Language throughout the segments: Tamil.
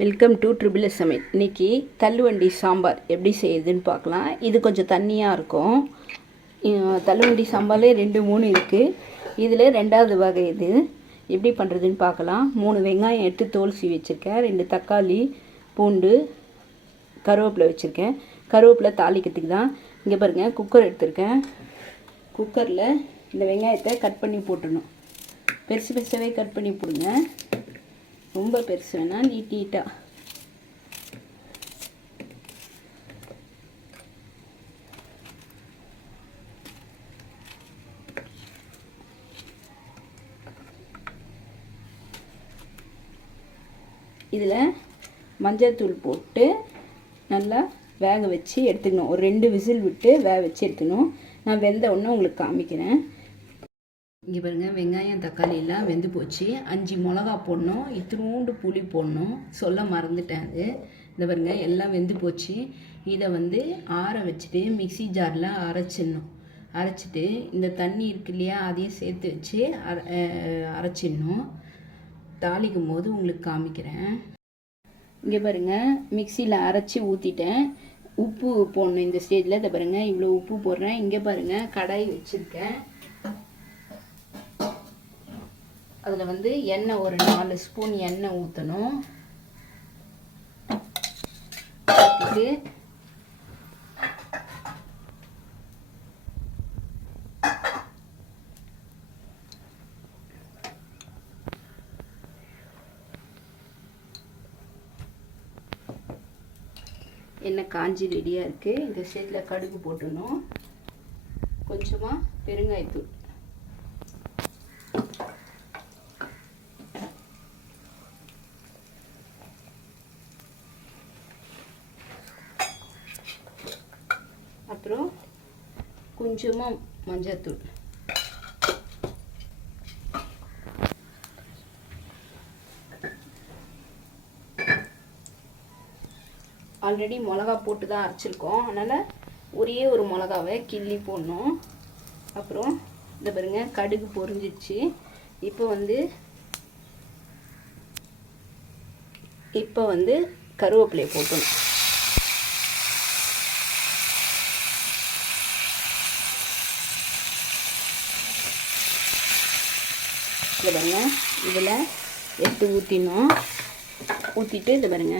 வெல்கம் டு ட்ரிபிள் எஸ் சமையல். இன்றைக்கி தள்ளுவண்டி சாம்பார் எப்படி செய்யுதுன்னு பார்க்கலாம். இது கொஞ்சம் தண்ணியாக இருக்கும். தள்ளுவண்டி சாம்பார்லேயே 2-3 இருக்குது. இதில் 2வது வகை இது. எப்படி பண்ணுறதுன்னு பார்க்கலாம். 3 வெங்காயம் எடுத்து தோல் சீவி வச்சுருக்கேன். 2 தக்காளி, பூண்டு, கருவேப்பிலை வச்சுருக்கேன். கருவேப்பிலை தாளிக்கிறதுக்கு தான். இங்கே பாருங்கள், குக்கர் எடுத்துருக்கேன். குக்கரில் இந்த வெங்காயத்தை கட் பண்ணி போட்டுடணும். பெருசு பெருசாகவே கட் பண்ணி போடுங்க, ரொம்ப பெருசு வேணால் நீட்டாக. இதில் மஞ்சள்தூள் போட்டு நல்லா வேக வச்சு எடுத்துக்கணும். ஒரு 2 விசில் விட்டு வேக வச்சு எடுத்துக்கணும். நான் வெந்த உடனே உங்களுக்கு காமிக்கிறேன். இங்கே பாருங்கள், வெங்காயம் தக்காளி எல்லாம் வெந்து போச்சு. 5 மிளகா போடணும், இத்தினூண்டு புளி போடணும், சொல்ல மறந்துட்டேன் அது. இந்த பாருங்கள், எல்லாம் வெந்து போச்சு. இதை ஆற வச்சுட்டு மிக்சி ஜாரில் அரைச்சிட்டு இந்த தண்ணி இருக்கு இல்லையா, அதையும் சேர்த்து வச்சு அரைச்சிடணும். தாளிக்கும் போது உங்களுக்கு காமிக்கிறேன். இங்கே பாருங்கள், மிக்சியில் அரைச்சி ஊற்றிட்டேன். உப்பு போடணும் இந்த ஸ்டேஜில். இதை பாருங்கள், இவ்வளோ உப்பு போடுறேன். இங்கே பாருங்கள், கடாய் வச்சுருக்கேன். அதில் எண்ணெய் ஒரு 4 ஸ்பூன் எண்ணெய் ஊற்றணும். எண்ணெய் காஞ்சி ரெடியாக இருக்குது. இந்த ஸ்டேஜில் கடுகு போட்டுடணும். கொஞ்சமாக பெருங்காயத்தூள், அப்புறம் கொஞ்சமாக மஞ்சள்தூள், ஆல்ரெடி மிளகா போட்டு தான் அரைச்சிருக்கோம், அதனால் ஒரே ஒரு மிளகாவை கிள்ளி போடணும். அப்புறம் இந்த பாருங்க, கடுகு பொரிஞ்சிச்சு. இப்போ கருவேப்பிலையை போட்டணும். இதை பாருங்க, இதில் எடுத்து ஊற்றினோம். ஊற்றிட்டு இதை பாருங்க,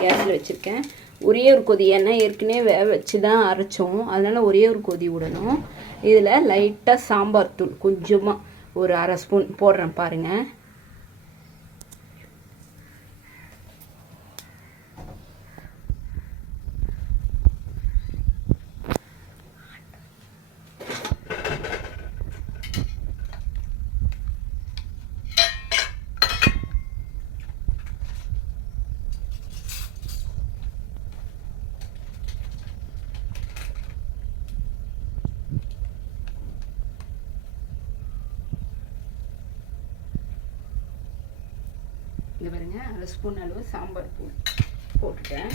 கேஸில் வச்சுருக்கேன். ஒரே ஒரு கொதி, ஏன்னா ஏற்கனவே வேக வச்சு தான் அரைச்சோம், அதனால் ஒரே ஒரு கொதி விடணும். இதில் லைட்டாக சாம்பார் தூள் கொஞ்சமாக ஒரு 1/2 ஸ்பூன் போடுறேன் பாருங்கள். இங்கே பாருங்க, 1/2 ஸ்பூன் அளவு சாம்பார் தூள் போட்டுட்டேன்.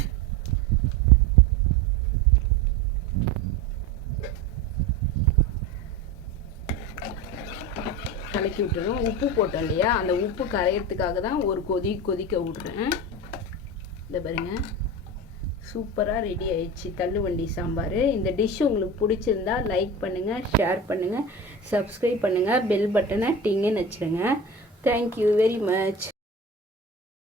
கலக்கி விட்டுறோம். உப்பு போட்டோம் இல்லையா, அந்த உப்பு கரையிறதுக்காக தான் ஒரு கொதிக்க விட்றேன். இந்த பாருங்க, சூப்பராக ரெடி ஆயிடுச்சு தள்ளுவண்டி சாம்பார். இந்த டிஷ் உங்களுக்கு பிடிச்சிருந்தா லைக் பண்ணுங்கள், ஷேர் பண்ணுங்கள், சப்ஸ்கிரைப் பண்ணுங்கள், பெல் பட்டனை டிங்குன்னு வச்சுருங்க. Thank you very much.